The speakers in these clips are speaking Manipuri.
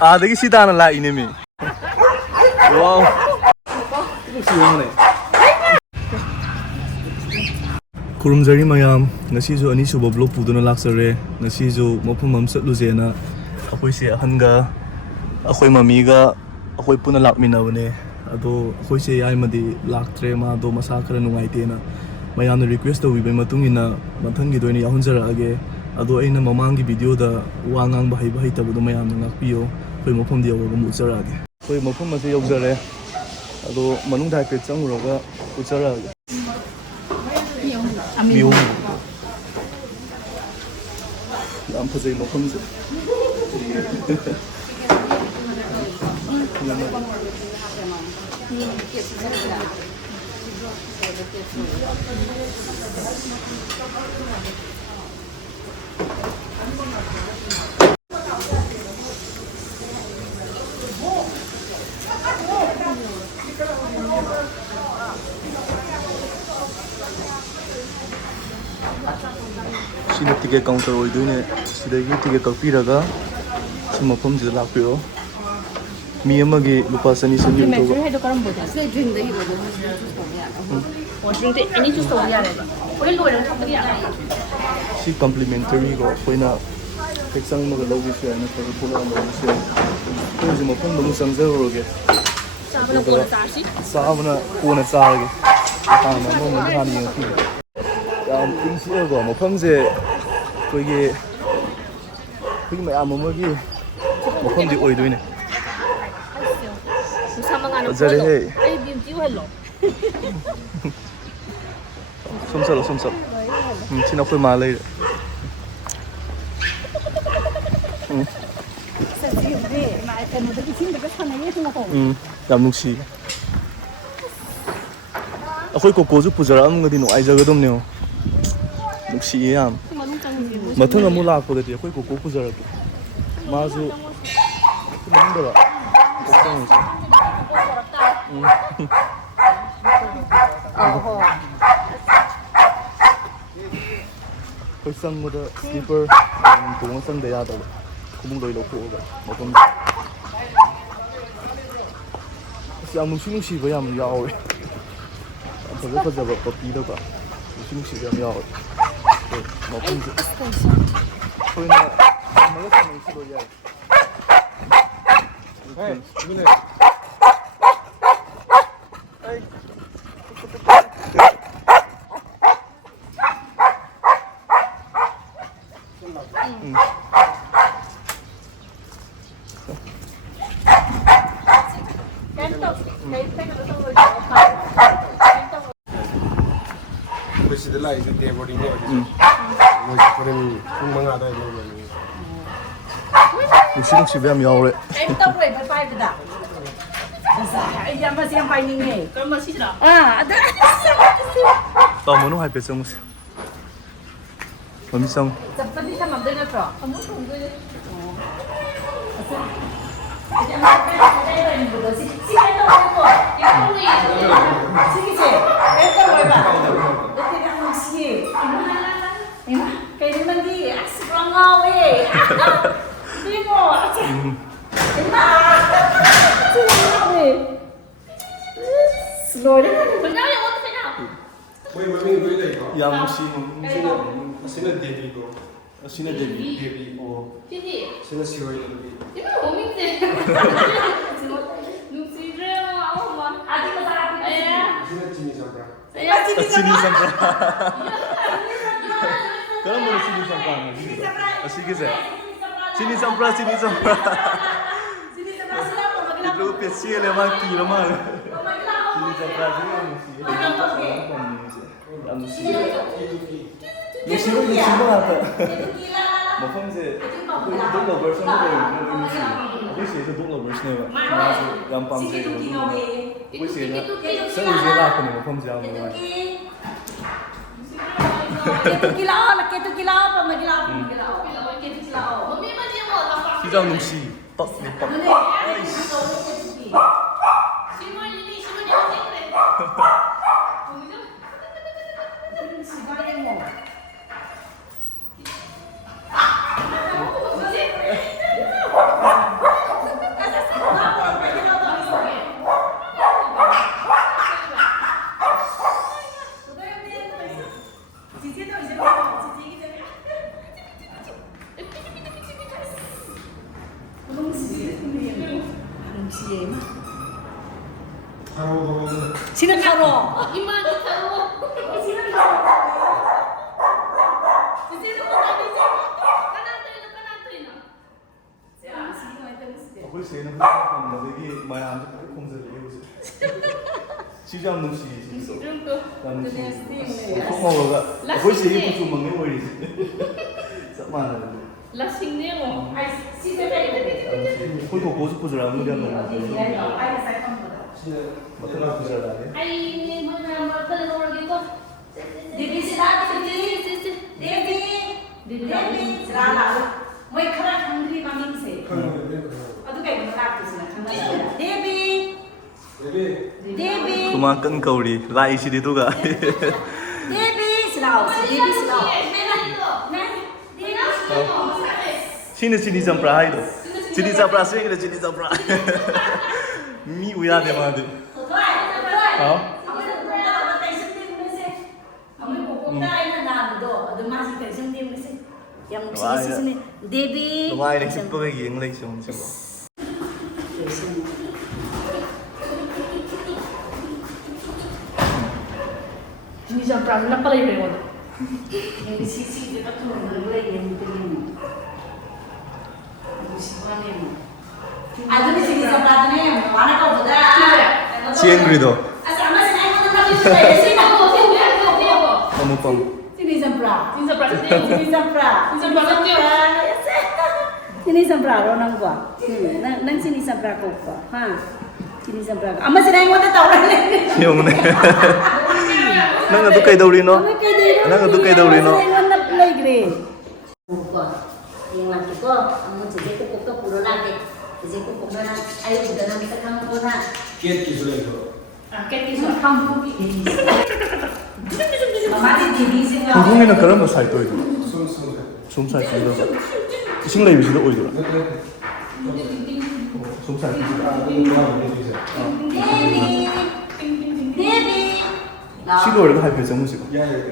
Dagi sita na lai ni mi. Wow. Siomne. Kurumjari mayam ngasi jo ani suba blog puduna laksare ngasi jo mafam am satluze na akhoi se ahanga akhoi mami ga akhoi puna lakminabane ado akhoi se yai madi laktre ma do masa khara nungai te na mayam na request wi be matung ina mathang gi doini ahunjara age ado aina mamang gi video da wangang bahai bahai tabu do mayam na ngakpiyo akhoi mafam di awaga muchara age akhoi mafam ase yogzare ado manung dai pe changuraga uchara age 미용 안 퍼져 뭐 검색 시내 티켓 카운터 오이도네 시대기 티켓 깎비라가 스마폼지 락고요 미야마게 루파 사니 선지 또 해도 그런 거죠. 세 드링도 이거 드링도 애니 주스 오야래가. 우리 로이랑 탑이야. 시 컴플리멘터리 거 거이나 백상 먹을 넣을 수 있는 거 보러 먹을 수 있는 그래서 뭐 폰 너무 상세로게 사브나 꼬나 싸시? 사브나 꼬나 싸게 다음에 뭐 먼저 하는 거 ям 띵시하고 뭐 평소에 그게 뭐 뭐기 뭐 펌디 오이도이네 무사망하는 어제래 걸로 해. 아이 뷰티 헬로 솜살 친구 그 말래 ям 눅시 아코이 코코즈 부자라는 거디 노아이자거든요 눅시 얌 마탕 아무 라코데디 아코이 코코 부자라고 마주 힘들어 걱정이지 벌상보다 슬리퍼 동영상 돼야 하다고 구멍도 이렇게 오가 먹으면 ям 눅시 뭐야 뭐 야오래 저거 저거 삐더가 눅시 ям 야오래 먹으면 소이나 먹으면 있어도 야 이거네 Lah itu dia body dia. Mungkin mengada itu. 눅시 뱀 야오래 em tao quậy phải phải đó ai dám mà xem bài này con mà xí đó à đó 또 뭐는 할 뺏어 무슨 엄청 tập đi thăm làm đây nó trọ không muốn cùng tôi cái này mình đi ăn ngon ấy đi ngồi em mà rồi đấy mình nói là muốn thế nào ям 눅시 신의 데뷔고 신의 데뷔 Titi, Sila si Roy na di ba umiti? Nung si Remo, ako ba? Ate ko sa akin. Ayan. Sila Chini Sabra. Ayan. 지니상가 그런 거를 지니상가 시기세 지니상가 이거 페시엘에 막 끼러만 지니상가 뭐 평소에 동로 버전 위시에서 동로 버전에 맞아 람밤제 위시에 서울에 나가는 뭐 평소에 하는 거 시장 농시 빡 지는 타로. 이만 타로. 지는 타로. ꯑꯩꯈꯣꯏ ꯁꯦꯅ ꯐꯪꯕꯗꯒꯤ ꯃꯌꯥꯝꯁꯦ ꯂꯣꯏ ꯈꯣꯡꯖꯜꯂꯛꯑꯦ ꯍꯧꯖꯤꯛ ꯁꯤꯁꯨ ꯌꯥꯝ ꯅꯨꯡꯁꯤꯌꯦ ꯌꯥꯝ ꯅꯨꯡꯁꯤꯌꯦ ꯉꯧꯔꯒ ꯑꯩꯈꯣꯏ ꯁꯦꯒꯤ ꯀꯨꯆꯨ ꯃꯪꯉꯦ ꯑꯣꯏꯔꯤꯁꯦ ꯆꯞ ꯃꯥꯟꯅꯔꯦ 라싱네요. ꯑꯩꯈꯣꯏ ꯀꯣꯀꯣꯁꯨ ꯄꯨꯖꯔꯛꯑꯝꯒꯗꯤ ꯌꯥꯝ ꯅꯨꯡꯉꯥꯏ ꯃꯊꯪ ꯄꯨꯖꯔꯛꯑꯒꯦ 아이 뭐냐 뭐들 모르겠고. 데뷔 시라 데뷔 시라 뭐 khara khangri maming se adu kai ma lak tisna khangla 데뷔 그만 끈 거울이 라이시리 누가 데뷔 시라 시는 시니 점프라 하이도 시니 점프라 스윙이래 시니 점프라 미 우야데 마데 어? yang sisi sini Debbie lumayan yang simple lagi yang lain semua Ini jam berapa? Nak pada ini mana? yang di sisi dekat tu mulai yang begini ada di sini tempatnya mana kau sudah Cien grido asal masih naik motor lagi sudah sini Oh, sini aku. kamu pam sini sempra Ini berapa sih? sini sempra sini sempra orang gua nang sini sempra kau ha sini sempra ama sih naik motor tahu lah siomne nang adu kay daurino nang adu kay daurino yang lagi kok kamu jadi kok puro lagi jadi kok mana ayo udah nanti kamu kona Kiat kisah itu. Angkat kisah. kamu ini mama di sini 한국에는 그런 거 살 거예요 Sum. 좀살 거예요 싱라 유지도 오이더라 좀살 거예요 데뷔 시골 할 배정 무시고 Ya ya.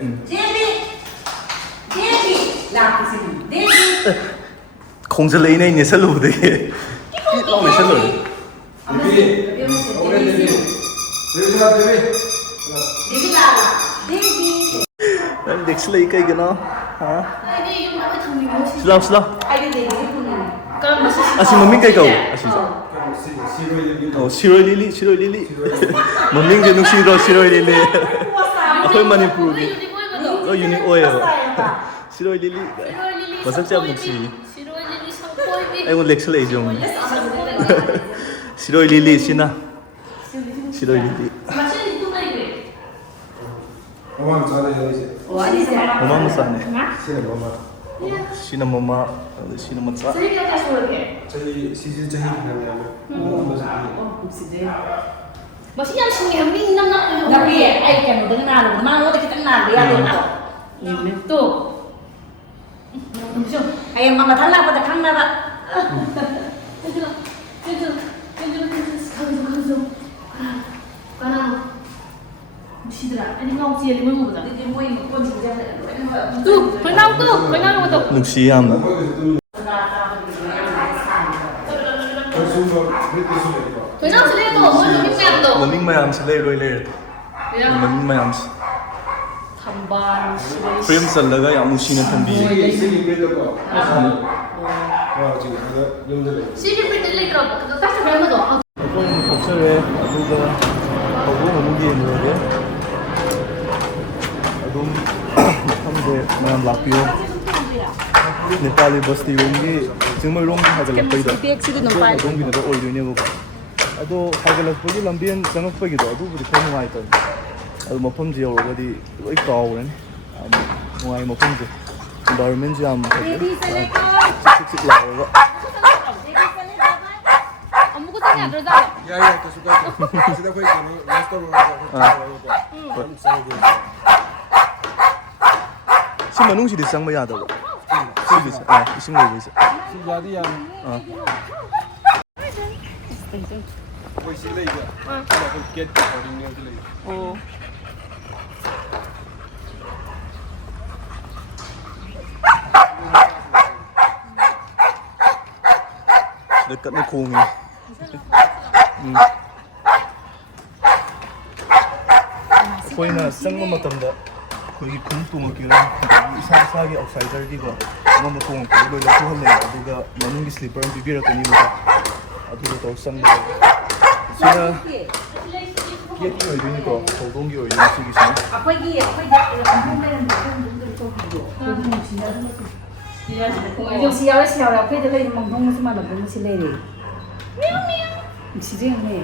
데뷔 라고 sini 데뷔 공절레이네 이네 살로 되게 라오네 살로 Devi. Orang Devi. Devi sudah Devi. 데뷔 라고 데뷔 난 넥슬레이 까이게나 아 Ini yung apa kami mau? 슬라 슬라 아이들 데뷔 punya Kalau masih 아시 머밍 까이까오 아시죠 Kan si Devi. 어 10월 릴리 머밍 제누 시로 10월 릴리 아코이 마니 프로비 ini boy betul. 어 유니 오예요 10월 릴리 Lili Masaknya mesti. Siro lili sampoy bi. 아이고 넥슬레이 좀 10월 릴리 시나 10월 릴리 Masih itu lagi. Mama sana jadi sih. wali sama 엄마 무사네 Sini mama. 시나 엄마 시나 맞자 Saya kata suruh Jadi sisi cahit kan ya. oh sih Masih yang sini kami nak tapi ai kan udah kenal mana udah kita kenal dia tuh Ini tuh. Bisa. ayam mama thala pada kang na ba Hindi mo yung magpunta 눅시 얌 머밍 마얌 슬레이 로이레 머밍 마얌 프레임 살라가 야 무시는 탐비 Sini beda kok. Wah, jadi ada yang jelek. 조금 복설에 아두가 하고 오는 게 있는데 아두 한데 마얌 락비오 네팔이 버스티 용기 정말 롱기 하잘락거이다 롱기는 올리네 보고 아도 하잘락거기 람비엔 정확하기도 아두부리 더 누가있던 아도 머펌지 여러가디 로이 까오네 누가이 머펌지 environment jam 칙칙 나오고 Ya ya, itu suka. Sudah kau itu, last time 신만 농실이 쌍뭐 야다고 시비 아 신고 있어 Jadi yang kau isi lagi ya. Kalau kau kiat orang yang lagi. dekat ni 공이 ꯑꯩꯈꯣꯏꯅ ꯆꯪꯕ ꯃꯇꯝꯗ ꯑꯩꯈꯣꯏꯒꯤ ꯈꯣꯡ ꯇꯣꯡꯉꯛꯀꯤꯔ ꯏꯁꯥ ꯏꯁꯥꯒꯤ ꯑꯥꯎꯠꯁꯥꯏꯗꯔꯒꯤꯀꯣ ꯑꯃꯝꯕ ꯇꯣꯡꯉꯛꯄꯗ ꯂꯣꯏ ꯂꯧꯊꯣꯛꯍꯜꯂꯦ ꯑꯗꯨꯒ ꯃꯅꯨꯡꯒꯤ ꯁ꯭ꯂꯤꯄꯔ ꯑꯃ ꯄꯤꯕꯤꯔꯛꯀꯅꯤꯕꯀꯣ ꯑꯗꯨꯒ ꯇꯧꯔ ꯆꯪꯒꯗꯕ ꯁꯤꯅ ꯒꯦꯠꯀꯤ ꯑꯣꯏꯗꯣꯏꯅꯤꯀꯣ ꯍꯧꯗꯣꯡꯒꯤ ꯑꯣꯏꯗꯣꯏꯅꯤ ꯁꯤꯒꯤꯁꯤꯅ ꯁꯤ ꯌꯥꯎꯔꯦ ꯁꯤ ꯌꯥꯎꯔꯦ ꯑꯩꯈꯣꯏꯗ ꯂꯩꯔꯤ ꯃꯪꯗꯣꯡꯒꯁꯨ ꯃꯥꯟꯅꯕ ꯁꯤ ꯂꯩꯔꯦ ꯅꯨꯡꯁꯤꯖ ꯌꯦꯡꯉꯨꯅꯦ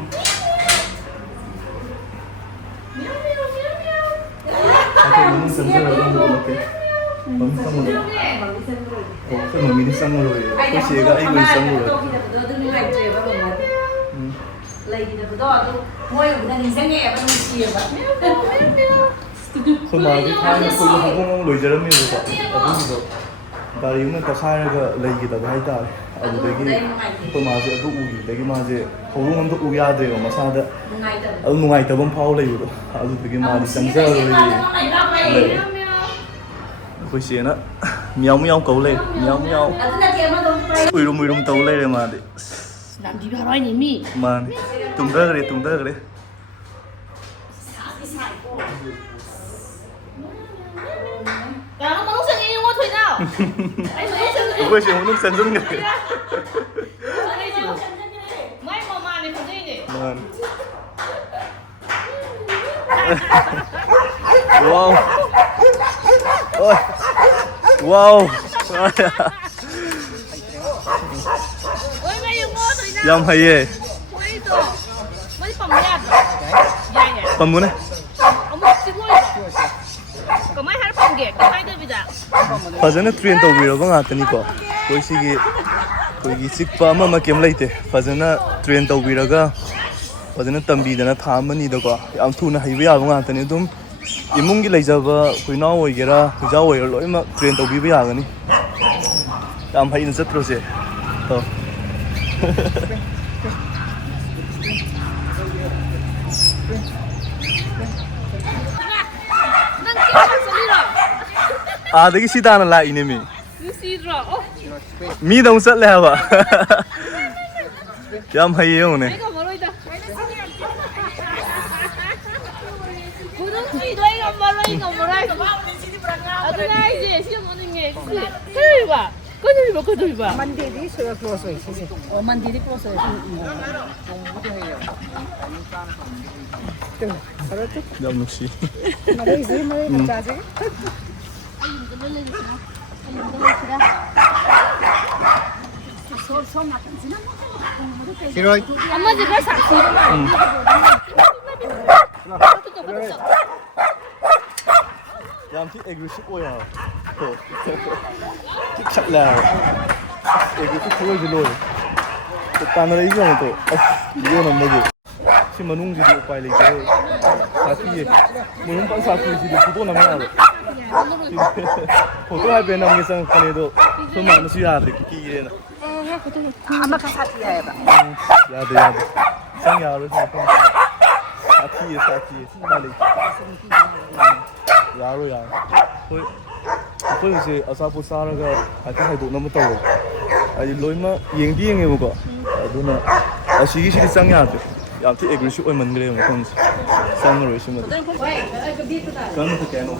ꯃꯅꯨꯡ ꯆꯪꯖꯔꯒ ꯑꯃꯨꯛ ꯎꯠꯂꯛꯀꯦ ꯃꯅꯨꯡ ꯆꯪꯉꯨꯔꯣ ꯑꯩꯈꯣꯏ ꯃꯃꯤꯗꯤ ꯆꯪꯉꯔꯣꯏ ꯑꯩꯈꯣꯏ ꯆꯦꯒ ꯑꯩꯒ ꯑꯣꯏꯅ ꯆꯪꯉꯨꯔꯣꯏ ꯑꯗꯨ ꯅꯨꯡꯉꯥꯏꯇ꯭ꯔꯦꯕ ꯃꯃꯥꯗꯤ ꯂꯩꯈꯤꯗꯕꯗꯣ ꯑꯗꯨ ꯃꯣꯏ ꯎꯕꯗ ꯅꯤꯡꯁꯤꯡꯉꯛꯑꯦꯕ ꯅꯨꯡꯁꯤꯌꯦꯕ ꯑꯩꯈꯣꯏ ꯃꯥꯗꯤ ꯊꯥꯏꯅ ꯑꯩꯈꯣꯏꯁꯨ ꯍꯧꯗꯣꯡ ꯑꯃ ꯂꯣꯏꯖꯔꯝꯃꯦꯕꯀꯣ ꯑꯗꯨꯒꯤꯗꯣ ꯒꯥꯔꯤ ꯑꯃꯅ ꯇꯛꯈꯥꯏꯔꯒ ꯂꯩꯈꯤꯗꯕ ꯍꯥꯏꯇꯥꯔꯦ ꯑꯗꯨꯗꯒꯤ ꯑꯩꯈꯣꯏ ꯃꯥꯁꯦ ꯑꯗꯨ ꯎꯈꯤꯕꯗꯒꯤ ꯃꯥꯁꯦ ꯍꯧꯗꯣꯡ ꯑꯝꯇ ꯎ ꯌꯥꯗ꯭ꯔꯦꯕ ꯃꯁꯥꯗ ꯑꯗꯨ ꯅꯨꯡꯉꯥꯏꯇꯕ ꯑꯃ ꯐꯥꯎ ꯂꯩꯕꯗꯣ ꯑꯗꯨꯗꯒꯤ ꯃꯥꯗꯤ ꯆꯪꯖꯔꯔꯣꯏ ꯑꯩꯈꯣꯏ ꯆꯦꯅ ꯃꯤꯌꯥꯎ ꯃꯤꯌꯥꯎ ꯀꯧ ꯂꯩꯔꯦ ꯃꯤꯌꯥꯎ ꯃꯤꯌꯥꯎ ꯎꯏꯔꯨꯝ ꯎꯏꯔꯨꯝ ꯇꯧ ꯂꯩꯔꯦ ꯃꯥꯗꯤ 남기비 하라니 미. ꯃꯥꯅꯤ ꯇꯨꯝꯊꯈ꯭ꯔꯦ ꯇꯨꯝꯊꯈ꯭ꯔꯦ 야, 멍청이 영어 토이나. 아니, 멍청이. ꯑꯩꯈꯣꯏ ꯆꯦ ꯃꯅꯨꯡ ꯆꯪꯁꯤꯟꯈ꯭ꯔꯦ 마이 마마네 포제이네. ꯃꯥꯅꯤ 와우 어이 와우 얼마 영어 토이나. ꯌꯥꯝ ꯍꯩꯌꯦ 포이도. 머리 뻔냐. 야야. ꯇꯝꯃꯨꯅꯦ 어머 지고이다. 그만 할 뻔게. 그만 됩니다. ꯐꯖꯅ ꯇ꯭ꯔꯦꯟ ꯇꯧꯕꯤꯔꯕ ꯉꯥꯛꯇꯅꯤꯀꯣ ꯑꯩꯈꯣꯏ ꯁꯤꯒꯤ ꯑꯩꯈꯣꯏꯒꯤ ꯆꯤꯛꯄ ꯑꯃ ꯀꯩꯝ ꯂꯩꯇꯦ ꯐꯖꯅ ꯇ꯭ꯔꯦꯟ ꯇꯧꯕꯤꯔꯒ ꯐꯖꯅ ꯇꯝꯕꯤꯗꯅ ꯊꯥ ꯑꯃꯅꯤꯗꯀꯣ ꯌꯥꯝ ꯊꯨꯅ ꯍꯩꯕ ꯌꯥꯕ ꯉꯥꯛꯇꯅꯤ ꯑꯗꯨꯝ ꯏꯃꯨꯡꯒꯤ ꯂꯩꯖꯕ ꯍꯨꯏꯅꯥꯎ ꯑꯣꯏꯒꯦꯔꯥ ꯍꯨꯏꯖꯥꯎ ꯑꯣꯏꯒꯦꯔꯥ ꯂꯣꯏꯅꯃꯛ ꯇ꯭ꯔꯦꯟ ꯇꯧꯕꯤꯕ ꯌꯥꯒꯅꯤ ꯌꯥꯝ ꯍꯩꯅ ꯆꯠꯇ꯭ꯔꯣꯁꯦ 난 깨끗 소리라. ꯑꯥꯗꯒꯤ ꯁꯤ ꯇꯥꯅ ꯂꯥꯛꯏꯅꯦ ꯃꯤ 누시드라. 어? ꯃꯤꯗ ꯑꯃꯨꯛ ꯆꯠꯂꯦ ꯍꯥꯏꯕ ꯌꯥꯝ ꯍꯩꯌꯦ ꯌꯦꯡꯉꯨꯅꯦ 내가 멀어이다. 고등수이도 이거 멀어이가 멀어이다. 아들아 이제 시험 오는 게 있지. 해봐. 꺼내봐 꺼내봐. 만디디 소야 클로스 있으시 만디디 클로스 ꯌꯥꯝ ꯅꯨꯡꯁꯤ 마레이지 마레이 자지 싫어요? 엄마 집에 삭히. ꯌꯥꯝ ꯊꯤ ꯑꯦꯒ꯭ꯔꯦꯁꯤꯞ ꯑꯣꯏ ꯍꯥꯏꯕ ꯊꯤꯛ ꯁꯠꯂꯦ ꯍꯥꯏꯕ ꯑꯦꯒ꯭ꯔꯦꯁꯤꯞ ꯈꯨꯑꯣꯏꯁꯤ ꯂꯣꯏꯔꯦ ꯇꯥꯟꯅꯔꯛꯏꯁꯤ ꯌꯦꯡꯉꯨꯇꯣ ꯑꯁ ꯌꯣꯟꯅꯝꯕꯒꯤ ꯁꯤ ꯃꯅꯨꯡꯁꯤꯗꯤ ꯎꯄꯥꯏ ꯂꯩꯇꯦ ꯁꯥꯊꯤꯌꯦ ꯃꯅꯨꯡ ꯄꯥꯛ ꯁꯥꯊꯤꯁꯤꯗꯤ ꯐꯣꯇꯣ ꯅꯝ ꯌꯥꯕ ꯐꯣꯇꯣ ꯍꯥꯏꯐꯦꯠ ꯅꯝꯒꯦ ꯆꯪꯉꯛꯄꯅꯦ ꯑꯗꯣ ꯁꯣꯝ ꯃꯥꯅꯁꯨ ꯌꯥꯗ꯭ꯔꯦ ꯀꯤꯔꯦꯅ 아마카 사티야에바 ꯌꯥꯗꯦ ꯌꯥꯗꯦ ꯆꯪ ꯌꯥꯔꯣꯏ ꯁꯥꯊꯤꯌꯦ ꯁꯥꯊꯤꯌꯦ ꯎꯄꯥꯏ ꯂꯩꯇꯦ ꯌꯥꯔꯣꯏ ꯌꯥꯔꯣꯏ ꯑꯩꯈꯣꯏ ꯍꯧꯖꯤꯛ ꯑꯆꯥꯄꯣꯠ ꯆꯥꯔꯒ ꯍꯥꯏꯐꯦꯠ ꯍꯥꯏꯗꯣꯛꯅꯕ ꯇꯧꯋꯦ ꯍꯥꯏꯗꯤ ꯂꯣꯏꯅꯃꯛ ꯌꯦꯡꯗꯤ ꯌꯦꯡꯉꯦꯕꯀꯣ ꯑꯗꯨꯅ ꯑꯁꯤꯒꯤꯁꯤꯗꯤ ꯆꯪ ꯌꯥꯗ꯭ꯔꯦ ꯌꯥꯝ ꯊꯤ ꯑꯦꯒ꯭रेसिꯞ ꯑꯣꯏꯃꯟꯈ꯭ꯔꯦ ꯃꯐꯝꯁꯦ ꯆꯪꯉꯔꯣꯏ ꯁꯤꯃꯗꯤ ꯀꯔꯝꯕ ꯀꯌꯥꯅꯣ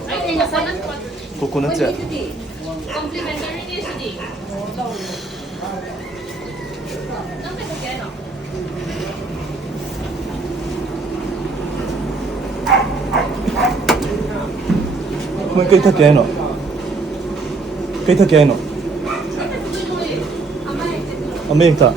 ꯀꯣꯀꯣꯅꯠꯁꯦ 컴플리멘터리니 수디. 깜짝이야 걔는. Mình cây thật kìa nó. Cây thật kìa nó. Amém tá.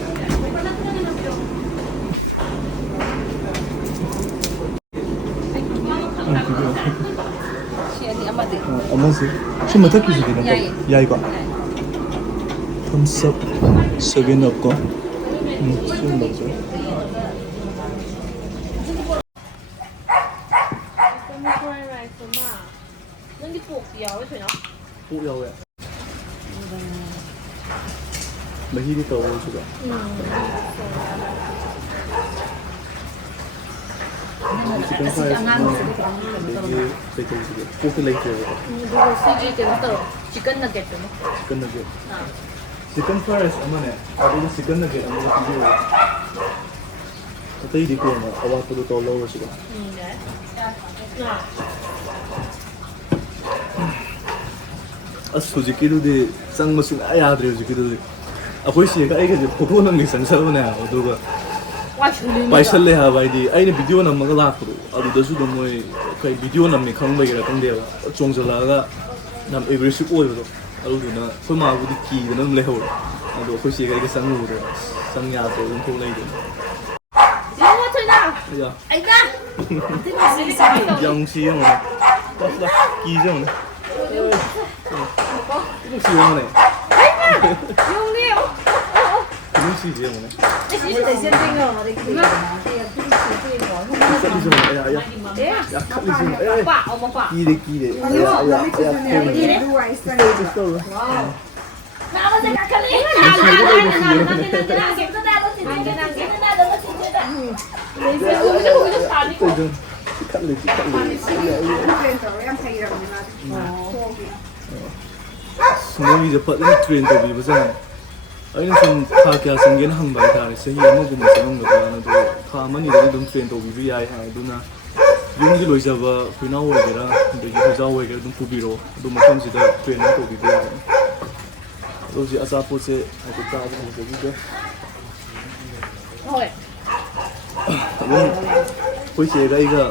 Amém sim. Chứ mà thích cái gì thì nó có. Dai quá. Thumbs up. 7 up có. Siêu được rồi. 너기 뽑기야 왜 되나? Phụ dầu vậy. Mấy khi đi tàu rồi chứ cả. Chicken fries. Để cái gì? Cô cái lấy rồi. 누구 수지 때부터 치킨 너겟 뭐? Chicken nugget. Chicken fries 아마네. 아니 chicken nugget 아마가 비교. 어떻게 이거 뭐 아와토도 더 넣어 주고. 네. ꯑꯁ ꯍꯧꯖꯤꯛꯀꯤꯗꯨꯗꯤ ꯆꯪꯕ ꯁꯨꯡꯌꯥ ꯌꯥꯗ꯭ꯔꯦ ꯍꯧꯖꯤꯛꯀꯤꯗꯨꯗꯤ ꯑꯩꯈꯣꯏ ꯆꯦꯒ ꯑꯩꯒꯁꯦ ꯐꯣꯇꯣ ꯅꯝꯒꯦ ꯆꯪꯖꯕꯅꯦ ꯍꯥꯏꯕ ꯑꯗꯨꯒ ꯄꯥꯏꯁꯜꯂꯦ ꯍꯥꯏꯕ ꯍꯥꯏꯗꯤ ꯑꯩꯅ ꯚꯤꯗꯤꯑꯣ ꯅꯝꯃꯒ ꯂꯥꯛꯄꯗꯣ ꯑꯗꯨꯗꯁꯨ ꯑꯗꯨꯝ ꯃꯣꯏ ꯀꯩ ꯚꯤꯗꯤꯑꯣ ꯅꯝꯃꯦ ꯈꯪꯕꯩꯒꯤꯔꯥ ꯈꯪꯗꯦꯕ ꯆꯣꯡꯁꯤꯜꯂꯛꯑꯒ ꯌꯥꯝ ꯑꯦꯒ꯭ꯔꯦꯁꯤꯞ ꯑꯣꯏꯕꯗꯣ ꯑꯗꯨꯗꯨꯅ ꯑꯩꯈꯣꯏ ꯃꯥꯕꯨꯗꯤ ꯀꯤꯗꯅ ꯑꯗꯨꯝ ꯂꯩꯍꯧꯔꯦ ꯑꯗꯣ ꯑꯩꯈꯣꯏ ꯆꯦꯒ ꯑꯩꯒ ꯆꯪꯉꯨꯕꯗꯣ ꯑꯁ ꯆꯪ ꯌꯥꯗ꯭ꯔꯦ ꯑꯗꯨꯝ ꯊꯣꯛ ꯂꯩꯗꯣꯏꯅꯦ 영화 틀자. 야, 아이가. 영시 형네. 기정. 영시 형네. 형님. 영시 형네. 得先这个，我的这个，这个东西这个， 기정. 야, 야. 야, 기정. 야, 오빠, 어머 오빠. 기래 기래. 야, 야, 야. 나도 생각하네. 거기서 아니고. 칼리 칼리. 스모이 이제 빠른 트렌드 비버잖아. ꯑꯩꯅ ꯁꯨꯝ ꯊꯥ ꯀꯌꯥ ꯆꯪꯒꯦꯅ ꯍꯪꯕ ꯍꯥꯏꯇꯥꯔꯦ ꯆꯍꯤ ꯑꯃꯒꯨꯝꯕ ꯆꯪꯉꯝꯒꯗ꯭ꯔꯥꯅ ꯑꯗꯣ ꯊꯥ ꯑꯃꯅꯤꯗꯗꯤ ꯑꯗꯨꯝ ꯇ꯭ꯔꯦꯟ ꯇꯧꯕꯤꯕ ꯌꯥꯏ ꯍꯥꯏ ꯑꯗꯨꯅ ꯌꯨꯝꯒꯤ ꯂꯣꯏꯖꯕ ꯍꯨꯏꯅꯥꯎ ꯑꯣꯏꯒꯦꯔꯥ ꯑꯗꯒꯤ ꯍꯨꯏꯖꯥꯎ ꯑꯣꯏꯒꯦꯔꯥ ꯑꯗꯨꯝ ꯄꯨꯕꯤꯔꯣ ꯑꯗꯨ ꯃꯐꯝꯁꯤꯗ ꯇ꯭ꯔꯦꯟ ꯑꯃ ꯇꯧꯕꯤꯕ ꯌꯥꯒꯅꯤ ꯑꯗꯣ ꯍꯧꯖꯤꯛ ꯑꯆꯥꯄꯣꯠꯁꯦ ꯍꯥꯏꯐꯦꯠ ꯆꯥꯕ ꯍꯧꯖꯈꯤꯒꯦ ꯍꯣꯏ ꯑꯗꯨꯝ ꯑꯩꯈꯣꯏ ꯆꯦꯒ ꯑꯩꯒ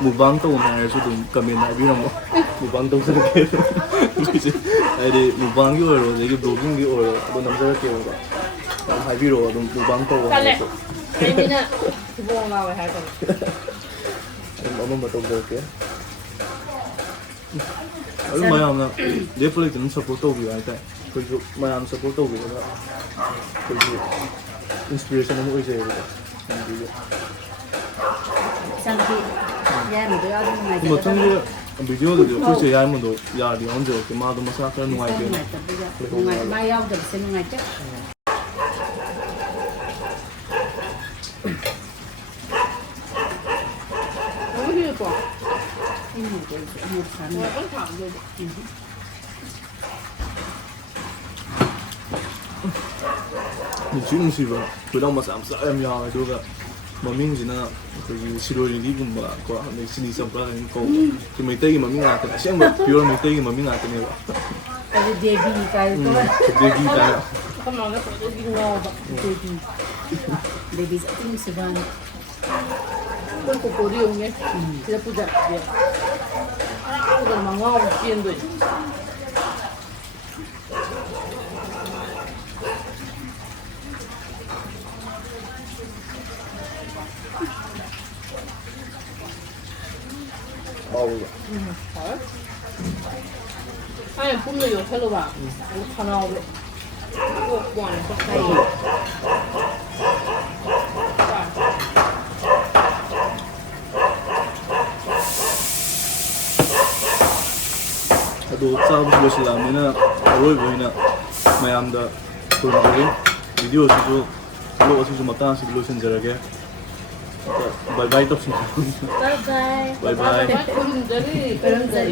ꯃꯨꯛꯕꯥꯡ ꯇꯧꯅ ꯍꯥꯏꯔꯁꯨ ꯑꯗꯨꯝ ꯀꯃꯦꯟ ꯍꯥꯏꯕꯤꯔꯝꯃꯣ ꯃꯨꯛꯕꯥꯡ ꯇꯧꯖꯔꯛꯀꯦ ꯅꯣꯏꯁꯦ ꯍꯥꯏꯗꯤ ꯃꯨꯛꯕꯥꯡꯒꯤ ꯑꯣꯏꯔꯣ ꯑꯗꯒꯤ ꯕ꯭ꯂꯣꯒꯤꯡꯒꯤ ꯑꯣꯏꯔꯣ ꯑꯗꯣ ꯅꯝꯖꯔꯛꯀꯦꯕꯀꯣ ꯌꯥꯝ ꯍꯥꯏꯕꯤꯔꯛꯑꯣ ꯑꯗꯨꯝ ꯃꯨꯛꯕꯥꯡ ꯇꯧ ꯍꯥꯏꯔꯁꯨ ꯑꯩꯅ ꯊꯤꯕꯣꯡ ꯂꯥꯎꯋꯦ ꯍꯥꯏꯕꯅꯤ ꯑꯗꯨꯝ ꯑꯃꯝꯕ ꯇꯧꯖꯔꯛꯀꯦ ꯑꯗꯨꯝ ꯃꯌꯥꯝꯅ ꯂꯦꯞꯄ ꯂꯩꯇꯅ ꯑꯗꯨꯝ ꯁꯞꯄꯣꯔꯠ ꯇꯧꯕꯤꯌꯨ ꯍꯥꯏꯇꯥꯔꯦ ꯑꯩꯈꯣꯏꯁꯨ ꯃꯌꯥꯝ ꯁꯞꯄꯣꯔꯠ ꯇꯧꯕꯤꯔꯒ ꯑꯩꯈꯣꯏꯁꯨ ꯏꯟꯁꯄꯤꯔꯦꯁꯟ ꯑꯃ ꯑꯣꯏꯖꯩꯌꯦꯕꯀꯣ ꯑꯗꯨꯒꯤ ꯃꯊꯪꯒꯤ ꯚꯤꯗꯤꯑꯣꯗꯗꯤ ꯑꯩꯈꯣꯏ ꯆꯦ ꯌꯥꯏꯃꯗꯣ ꯌꯥꯔꯗꯤ ꯌꯥꯎꯍꯟꯖꯔꯛꯀꯦ ꯃꯥꯗꯣ ꯃꯁꯥ ꯈꯔ ꯅꯨꯡꯉꯥꯏꯇꯦꯅ ꯃꯥ ꯌꯥꯎꯗꯕꯁꯦ ꯅꯨꯡꯉꯥꯏꯇꯦ. 너무 힘들어 ꯅꯨꯡꯁꯤ ꯅꯨꯡꯁꯤꯕ ꯈꯨꯗꯝ ꯃꯆꯥ ꯃꯆꯥ ꯌꯥꯝ ꯌꯥꯎꯋꯦ ꯑꯗꯨꯒ ꯃꯃꯤꯡꯁꯤꯅ ꯑꯩꯈꯣꯏꯒꯤ ꯁꯤꯔꯣꯏ ꯂꯤꯂꯤꯒꯨꯝꯕ ꯀꯣ ꯑꯗꯩ ꯆꯤꯅꯤ ꯆꯝꯄ꯭ꯔꯥ ꯀꯧꯕ ꯁꯤ ꯃꯩꯇꯩꯒꯤ ꯃꯃꯤꯡ ꯉꯥꯛꯇꯅꯦ ꯑꯁꯦꯡꯕ ꯄꯤꯌꯣꯔ ꯃꯩꯇꯩꯒꯤ ꯃꯃꯤꯡ ꯉꯥꯛꯇꯅꯦꯕ ꯑꯗꯨ ꯗꯦꯕꯤ ꯀꯥꯏꯅ ꯗꯦꯕꯤ ꯀꯥꯏꯅ 잠깐만 여기 나와봐 데뷔. 데뷔 좀 수반. 그리고 고리 용해 진짜 부자 그거 망하고 뛰는데 아우가 아니 봄도 이거 텔로 봐 이거 다 나오고 이거 뭐 안에 섞어 ꯑꯗꯣ ꯆꯥꯕꯁꯨ ꯂꯣꯏꯁꯤꯜꯂꯛꯑꯕꯅꯤꯅ ꯑꯔꯣꯏꯕ ꯑꯣꯏꯅ ꯃꯌꯥꯝꯗ ꯈꯨꯔꯨꯝꯖꯔꯤ ꯚꯤꯗꯤꯑꯣꯁꯤꯁꯨ ꯕ꯭ꯂꯣꯛ ꯑꯁꯤꯁꯨꯃꯇꯥꯡ ꯑꯁꯤꯗ ꯂꯣꯏꯁꯤꯟꯖꯔꯒꯦ ꯕꯥꯏ ꯕꯥꯏ ꯇꯧꯁꯤꯟꯖꯔꯒꯦ 바이바이. 바이바이. 그림자리 그런 자리.